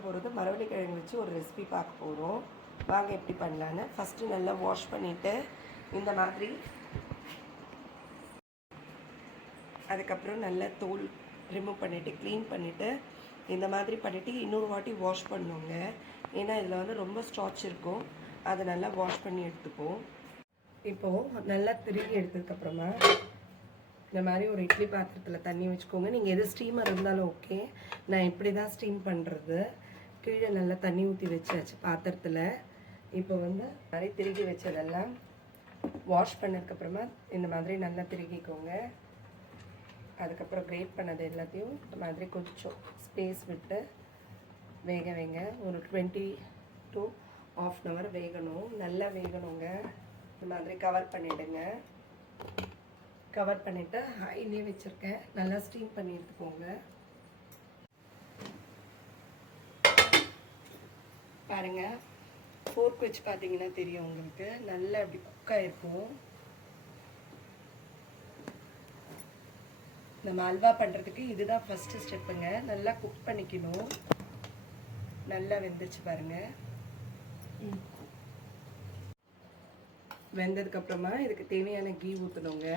பார்க்க போகிறது மரவள்ளி கிழங்கு வச்சு ஒரு ரெசிபி பார்க்க போகிறோம். வாங்க எப்படி பண்ணலான்னு. ஃபஸ்ட்டு நல்லா வாஷ் பண்ணிவிட்டு இந்த மாதிரி, அதுக்கப்புறம் நல்லா தோல் ரிமூவ் பண்ணிவிட்டு க்ளீன் பண்ணிவிட்டு இந்த மாதிரி பண்ணிவிட்டு இன்னொரு வாட்டி வாஷ் பண்ணுவோங்க. ஏன்னா இதில் வந்து ரொம்ப ஸ்டார்ச் இருக்கும், அதை நல்லா வாஷ் பண்ணி எடுத்துப்போம். இப்போது நல்லா திருகி எடுத்ததுக்கப்புறமா இந்த மாதிரி ஒரு இட்லி பாத்திரத்தில் தண்ணி வச்சுக்கோங்க. நீங்கள் எது ஸ்டீமர் இருந்தாலும் ஓகே. நான் இப்படி தான் ஸ்டீம் பண்ணுறது. கீழே நல்லா தண்ணி ஊற்றி வச்சாச்சு பாத்திரத்தில். இப்போ வந்து மாதிரி திருகி வச்சதெல்லாம் வாஷ் பண்ணதுக்கப்புறமா இந்த மாதிரி நல்லா திருகிக்கோங்க. அதுக்கப்புறம் கிரேட் பண்ணது எல்லாத்தையும் இந்த மாதிரி கொஞ்சம் ஸ்பேஸ் விட்டு வேக வைங்க. ஒரு 20 to ½ hour வேகணும். நல்லா வேகணுங்க. இந்த மாதிரி கவர் பண்ணிவிடுங்க. கவர் பண்ணிவிட்டு ஹைலே வச்சுருக்கேன். நல்லா ஸ்டீம் பண்ணி எடுத்துக்கோங்க. பாருங்கள், ஃபோர்க் வச்சு பார்த்தீங்கன்னா தெரியும் உங்களுக்கு. நல்லா அப்படி குக்காக இருக்கும். நம்ம அல்வா பண்ணுறதுக்கு இதுதான் ஃபஸ்ட்டு ஸ்டெப்புங்க. நல்லா குக் பண்ணிக்கணும். நல்லா வெந்துச்சு பாருங்கள். வெந்ததுக்கப்புறமா இதுக்கு தேவையான கீ ஊற்றணுங்க.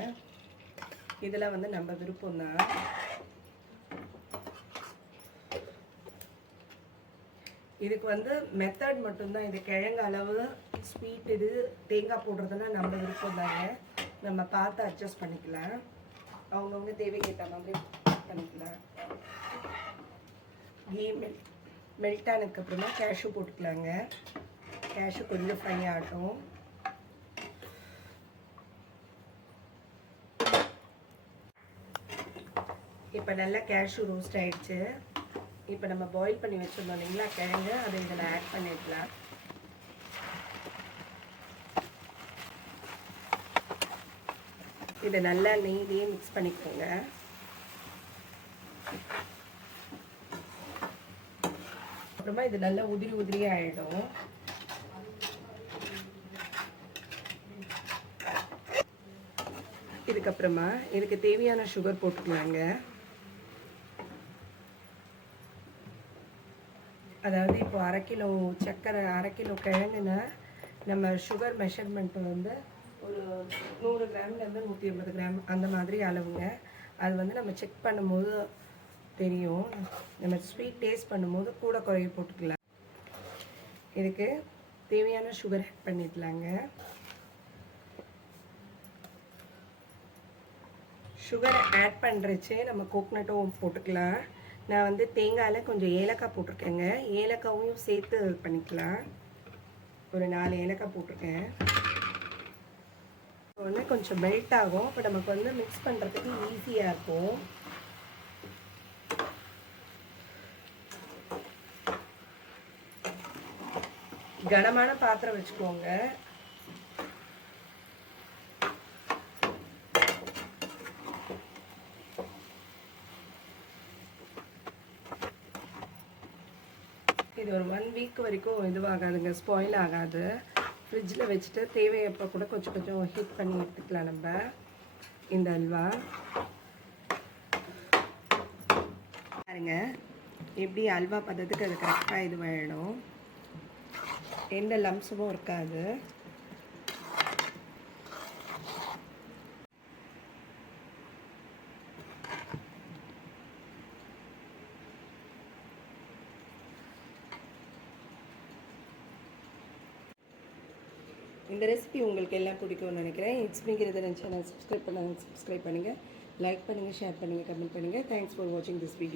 இதெல்லாம் வந்து நம்ம விருப்பம் தான். இதுக்கு வந்து மெத்தட் மட்டும்தான். இது கிழங்கு அளவு, ஸ்வீட், இது தேங்காய் போடுறதுலாம் நம்ம விருப்பம் தாங்க. நம்ம பார்த்து அட்ஜஸ்ட் பண்ணிக்கலாம். அவங்கவுங்க தேவைக்கு ஏற்ற மாதிரி பண்ணிக்கலாம். கீ மெல்ட் ஆனதுக்கப்புறமா கேஷ்யூ போட்டுக்கலாங்க. கேஷ்யூ கொஞ்சம் ஃப்ரை ஆகட்டும். இப்போ நல்லா கேஷ்யூ ரோஸ்ட் ஆகிடுச்சு. இப்போ நம்ம பாயில் பண்ணி வச்சுருந்தோம் இல்லைங்களா கிழங்கு, அதை இதில் ஆட் பண்ணிடலாம். இதை நல்லா நெய்லேயே மிக்ஸ் பண்ணிக்கோங்க. அப்புறமா இது நல்லா உதிரி உதிரியாக ஆகிடும். இதுக்கப்புறமா இதுக்கு தேவையான சுகர் போட்டுக்கலாங்க. அதாவது இப்போ 1/2 கிலோ சர்க்கரை, 1/2 கிலோ கிழங்குன்னா நம்ம சுகர் மெஷர்மெண்ட் வந்து ஒரு 100 கிராம்லேருந்து 120 கிராம் அந்த மாதிரி அளவுங்க. அது வந்து நம்ம செக் பண்ணும்போது தெரியும். நம்ம ஸ்வீட் டேஸ்ட் பண்ணும்போது கூட குறைய போட்டுக்கலாம். இதுக்கு தேவையான சுகர் ஆட் பண்ணிக்கலாங்க. சுகரை ஆட் பண்ணுறச்சு நம்ம கோக்னட்டும் போட்டுக்கலாம். நான் வந்து தேங்காயில் கொஞ்சம் ஏலக்காய் போட்டிருக்கேங்க. ஏலக்காயும் சேர்த்து பண்ணிக்கலாம். ஒரு 4 ஏலக்காய் போட்டிருக்கேன். ஒன்று கொஞ்சம் மெல்ட் ஆகும். இப்போ நமக்கு வந்து மிக்ஸ் பண்ணுறதுக்கு ஈஸியாக இருக்கும். கனமான பாத்திரம் வச்சுக்கோங்க. இது ஒரு 1 வீக் வரைக்கும் இதுவாகாதுங்க, ஸ்பாயில் ஆகாது. ஃப்ரிட்ஜில் வச்சுட்டு தேவையப்போ கூட கொஞ்சம் கொஞ்சம் ஹீட் பண்ணி எடுத்துக்கலாம் நம்ம இந்த அல்வா. பாருங்க எப்படி அல்வா பதத்துக்கு அது கரெக்டாக இதுவாகிடும். எந்த லம்ஸும் இருக்காது. இந்த ரெசிபி உங்களுக்கு எல்லாம் பிடிக்கும்னு நினைக்கிறேன். இட்ஸ் மீங்கிறது சேனல் சப்ஸ்கிரைப் பண்ணுங்கள். லைக் பண்ணுங்கள், ஷேர் பண்ணுங்கள், கமெண்ட் பண்ணுங்கள். தேங்க்ஸ் ஃபார் வாட்சிங் திஸ் வீடியோ.